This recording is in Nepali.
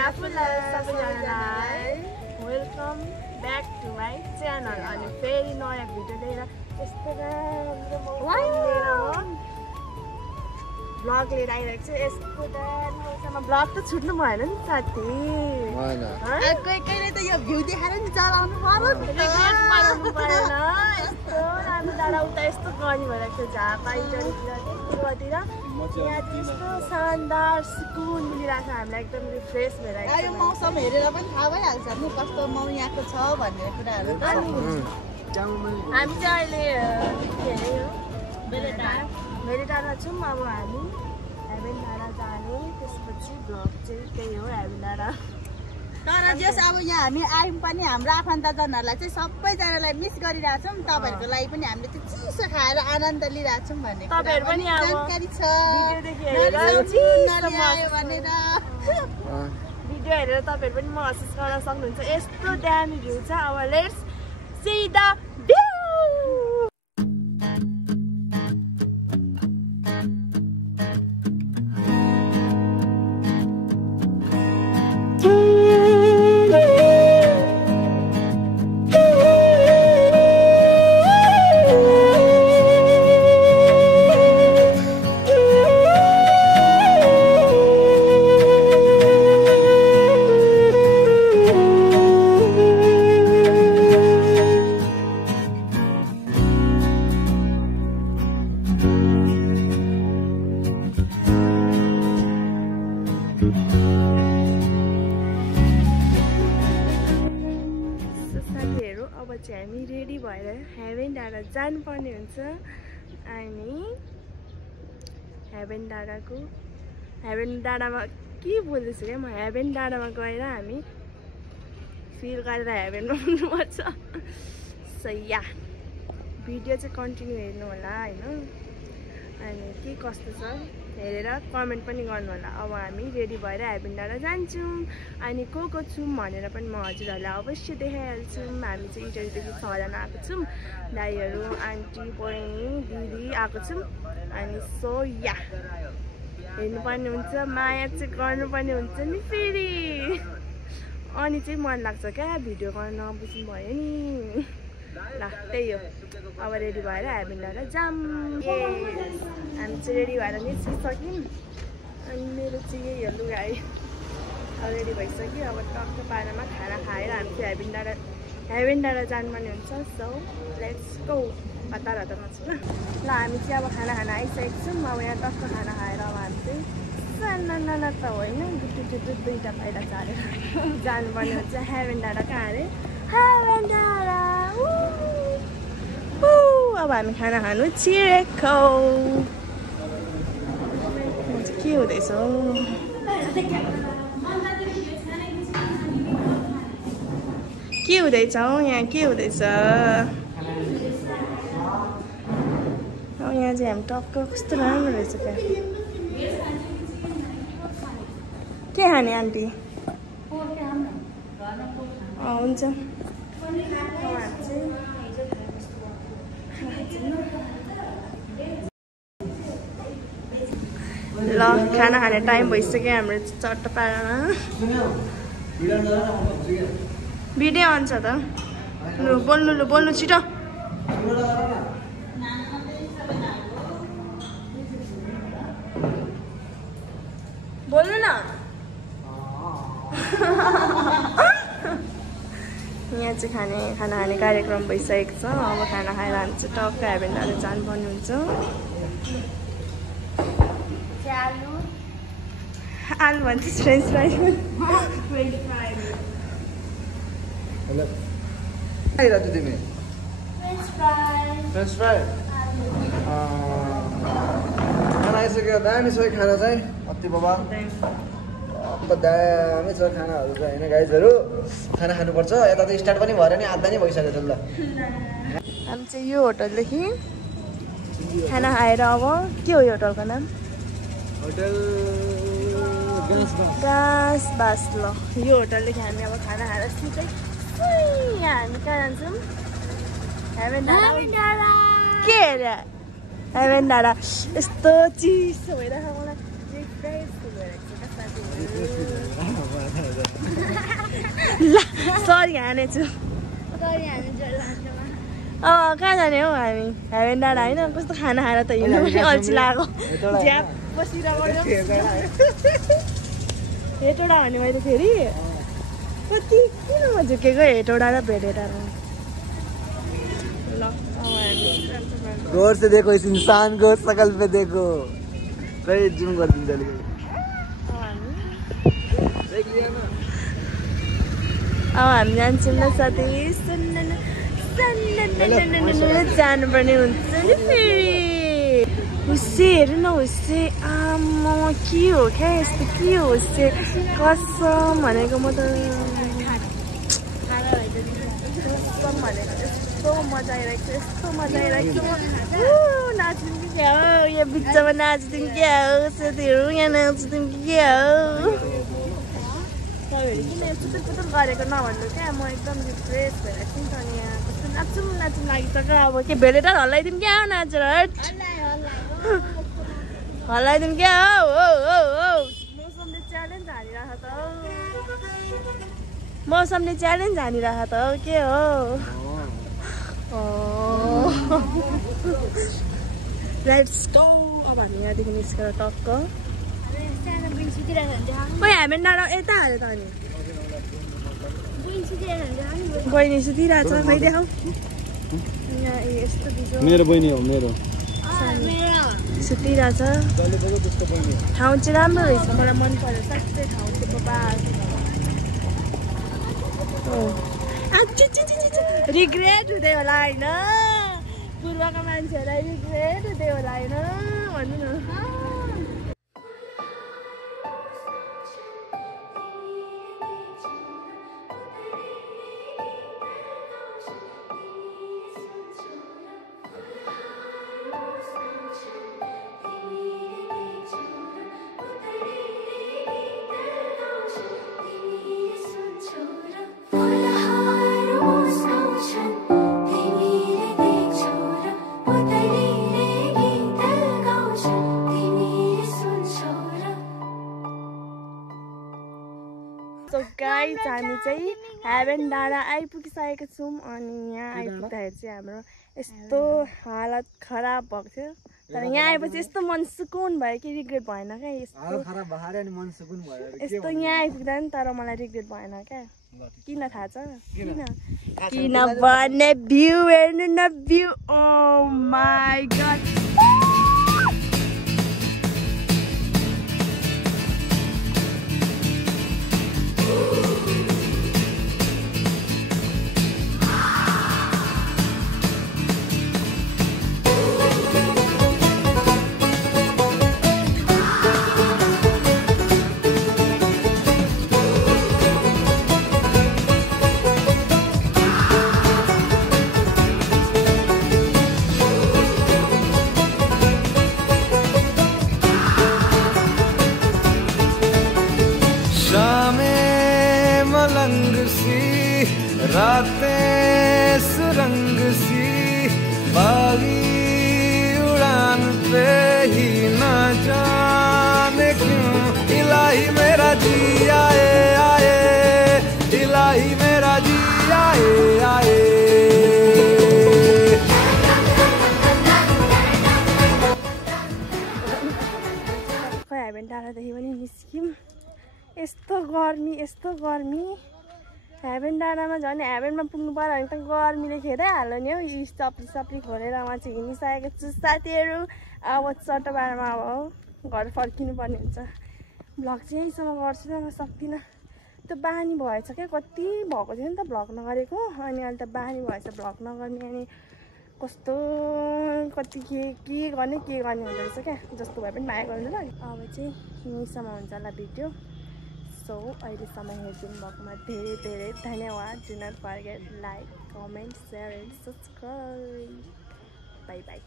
सबैजनालाई welcome back to my channel अनि फेरि नयाँ भिडियो लिएर यस्तो राम्रो मौसम लिएर भ्लग लिएर आइरहेको छु यस्तो दामी मौसममा भ्लग त छुट्नु भएन नि साथी कहिले त यो भ्यू देखाएर नि चलाउनु पर्यो यस्तो राम्रो डाँडा उता यस्तो गरी भइरहेको थियो झापा इटरीतिर यहाँ त्यस्तो शानदार सुकुन मिलिरहेको छ हामीलाई एकदम रिफ्रेस भएर यो मौसम हेरेर पनि थाहा भइहाल्छ नि कस्तो यहाँको छ भन्ने कुराहरू त हामी चाहिँ अहिले के अरे यो भेलेटारमा छौँ अब हामी हेभेन डाँडा जाने त्यसपछि भ्लग चाहिँ त्यही हो हेभेन डाँडा तर जस अब यहाँ हामी आयौँ पनि हाम्रो आफन्तजनहरूलाई चाहिँ सबैजनालाई मिस गरिरहेछौँ तपाईँहरूको लागि पनि हामीले त्यो चिसो खाएर आनन्द लिइरहेछौँ भन्ने तपाईँहरू पनि जानकारी छ भिडियो हेरेर तपाईँहरू पनि महसुस गर्न सक्नुहुन्छ यस्तो दामी भ्यू छ अब लेट्स सी द भ्यू हामी रेडी भएर हेभेन डाँडा जानुपर्ने हुन्छ अनि हेभेन डाँडामा के बोल्दैछु क्या म हेभेन डाँडामा गएर हामी फिल गरेर हेभेनमा हुनुपर्छ सो या भिडियो चाहिँ कन्टिन्यू हेर्नु होला होइन अनि के कस्तो छ हेरेर कमेन्ट पनि गर्नु होला अब हामी रेडी भएर हेभेन डाँडा जान्छौँ अनि को छौँ भनेर पनि म हजुरहरूलाई अवश्य देखाइहाल्छु हामी चाहिँ इटरीदेखि 6 जना आएको छौँ दाइहरू आन्टी बहिनी दिदी आएको छौँ अनि सो या हेर्नुपर्ने हुन्छ माया चाहिँ गर्नुपर्ने हुन्छ नि फेरि अनि चाहिँ मन लाग्छ क्या भिडियो गर्न नबुझ्नु भयो नि ल त्यही हो अब रेडी भएर हेभेन डाँडा जाम हामी चाहिँ रेडी भएर निस्किसक्यौँ अनि मेरो चाहिँ यही हो लुगा है अब रेडी भइसक्यो अब टक्क पारामा खाना खाएर हामी चाहिँ हेभेन डाँडा जानुपर्ने हुन्छ सो लेट्स गो हतार छु ल हामी चाहिँ अब खाना खान आइसकेको छौँ अब यहाँ टक्क खाना खाएर अब हामी चाहिँ साना त होइन दुईवटा पाइला चालेर जानुपर्ने हुन्छ हेभेन डाँडा कहाँ अरे हेभेन डाँडा अब हामी खाना खानु छिरेको के हुँदैछ के हुँदैछ यहाँ के हुँदैछ यहाँ चाहिँ हामी टक्क कस्तो राम्रो रहेछ क्या के खाने आन्टी हुन्छ ल खाना खाने टाइम भइसक्यो हाम्रो चट्ट पारामा भिडियो आउँछ त लु बोल्नु छिटो बोल्नु न यहाँ चाहिँ खाना खाने कार्यक्रम भइसकेको छ अब खाना खाएर हामी चाहिँ टक्क हेभेन डाँडा जानुपर्ने हुन्छ आलु भन्छ फ्रेन्च फ्राई तिमी फ्रेन्च फ्राई खाना आइसक्यो दामी छ खाना चाहिँ अति बाबा दामी छ खानाहरू चाहिँ होइन गाइजहरू खाना खानुपर्छ यता त स्टार्ट पनि भएर नि आधा नै भइसक्यो त ल हामी चाहिँ यो होटलदेखि खाना खाएर अब के हो यो होटलको नाम होटल गाँस बास ल यो होटलदेखि हामी अब खाना खाएर सिधै यहाँ हामी कहाँ जान्छौँ हेभेन डाँडा के अरे हेभेन डाँडा यस्तो चिसो भइरहेको मलाई रिफ्रेस भइरहेको छ सरी हानेछु कहाँ जाने हौ हामी हेभेन डाँडा होइन कस्तो खाना खाएर त हिँड्नु पनि अल्छी लाग्यो झ्याप बसिरहेको हेटौडा भने मैले फेरि कति किन म झुकेको हेटौडा र भेटेटामा ल अब हामी गौर से देखो इस इंसान को शकल पे देखो कहीं जूम कर दिन चली अब हामी जान्छौँ ल साथी जानुपर्ने हुन्छ नि फेरि हुस्से हेर्नु न हुस्से आमा के हो क्या यस्तो के हो हुस्से कसम भनेको म त कसम भनेको यस्तो मजा आइरहेको छ यस्तो मजा आइरहेको छ नाच्दिउँ कि क्या हो यो बिचमा नाच्दिउँ क्या हो साथीहरू यहाँ नाच्दिउँ कि क्या हो तपाईँहरू किन पुतुल पुतुल गरेको नभन्नु क्या म एकदम रिफ्रेस भइरहेको छु नि त अनि यहाँ कस्तो नाचौँ नाचौँ लागिसक्यो अब के भेलेटर हल्लाइदिउँ क्या हो नाचेर हल्लाइदिउँ क्या हो मौसमले च्यालेन्ज हानिरहेको त मौसमले च्यालेन्ज हानिरहेको त के हो लेट्स गो अब हामी यहाँदेखि निस्केर टक्क खोइ हामी डाँडा यता हाल्यो त अनि बहिनी सुतिरहेको छ खै देखाउ यहाँ यस्तो बिजो मेरो बहिनी हो मेरो सुतिरहेछ ठाउँ चाहिँ राम्रो रहेछ मलाई मन पर्यो साँच्चै ठाउँ चाहिँ रिग्रेट हुँदै होला होइन पूर्वका मान्छेहरूलाई रिग्रेट हुँदै होला होइन भन्नु न गाइज हामी चाहिँ हेभेन डाँडा आइपुगिसकेको छौँ अनि यहाँ आइपुग्दाखेरि चाहिँ हाम्रो यस्तो हालत खराब भएको थियो तर यहाँ आएपछि यस्तो मन सुकुन भयो कि रिग्रेट भएन क्या यस्तो यहाँ आइपुग्दा नि तर मलाई रिग्रेट भएन क्या किन थाहा छ किनभने भ्यू हेर्नु न भ्यू ओ माई गड रातें सुरंग सी बागी उड़ान पे ही ना जाने क्यों इलाही मेरा जी आए आए इलाही मेरा जी आए आए खोइ हेभेन डाँडादेखि पनि निस्क्यौँ यस्तो गर्मी हेभेन डाँडामा झन् हेभेनमा पुग्नु पर्यो भने त गर्मीले खेदाइहाल्यो नि हौ यी सप्री खोलेर म चाहिँ हिँडिसकेको छु साथीहरू अब चट्टबारमा अब घर फर्किनु पर्ने हुन्छ भ्लग चाहिँ यहीँसम्म गर्छु र म सक्दिनँ त्यो बानी भएछ क्या कति भएको थियो नि त भ्लग नगरेको अनि अहिले त बानी भएछ भ्लग नगर्ने अनि कस्तो कति के गर्ने हुँदो रहेछ क्या जस्तो भए पनि माया गर्नु ल अब चाहिँ यहीँसम्म हुन्छ होला भिडियो सो अहिलेसम्म हेरिदिनु भएकोमा धेरै धेरै धन्यवाद do not forget like comment share and subscribe bye by